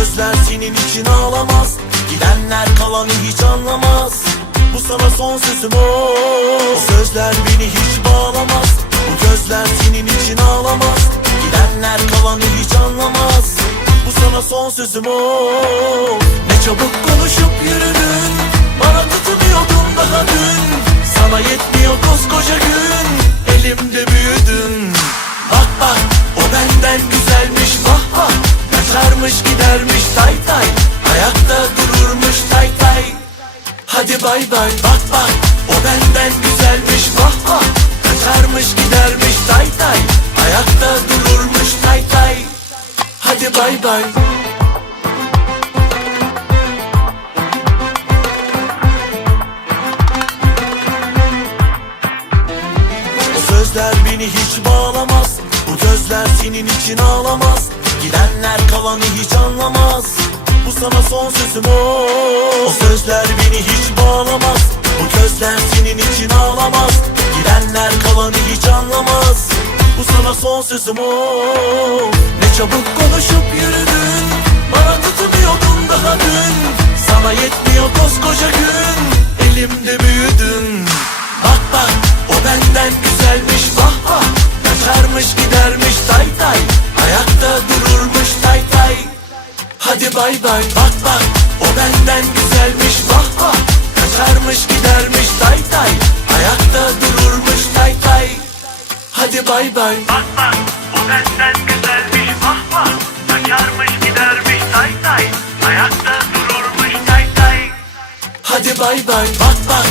gözler senin için ağlamaz. Gidenler kalanı hiç anlamaz. Bu sana son sözüm o. O sözler beni hiç bağlamaz. Bu gözler senin için ağlamaz. Gidenler kalanı hiç anlamaz. Bu sana son sözüm o. Ne çabuk konuşup yürüdün, bana tutunuyordun daha dün. Sana yetmiyor koskoca gün, elimde büyüdün. Bak bak, o benden güzelmiş, vah vah. Kaçarmış gidermiş tay tay, ayakta dururmuş tay tay. Hadi bay bay. Bak bak, o benden güzelmiş, vah vah. Kaçarmış gidermiş tay tay, ayakta dururmuş tay tay. Hadi bay bay. O sözler beni hiç bağlamaz. Bu gözler senin için ağlamaz. Gidenler kalanı hiç anlamaz. Bu sana son sözüm o. O sözler beni hiç bağlamaz. Bu gözler senin için ağlamaz. Gidenler kalanı hiç anlamaz. Bu sana son sözüm o. Ne çabuk konuşup yürüdün, bana tutunuyordun daha dün. Sana yetmiyor koskoca gün, elimde büyüdün. Bak bak, o benden güzelmiş, vah vah. Kaçarmış gidermiş tay tay, ayakta dururmuş tay tay. Hadi bay bay. Bak bak, o benden güzelmiş, vah vah. Kaçarmış gidermiş tay tay, ayakta dururmuş tay tay. Hadi bay bay. Bak bak, o benden güzelmiş, vah vah. Kaçarmış gidermiş tay tay, ayakta dururmuş tay tay. Hadi bay bay. Bak bak,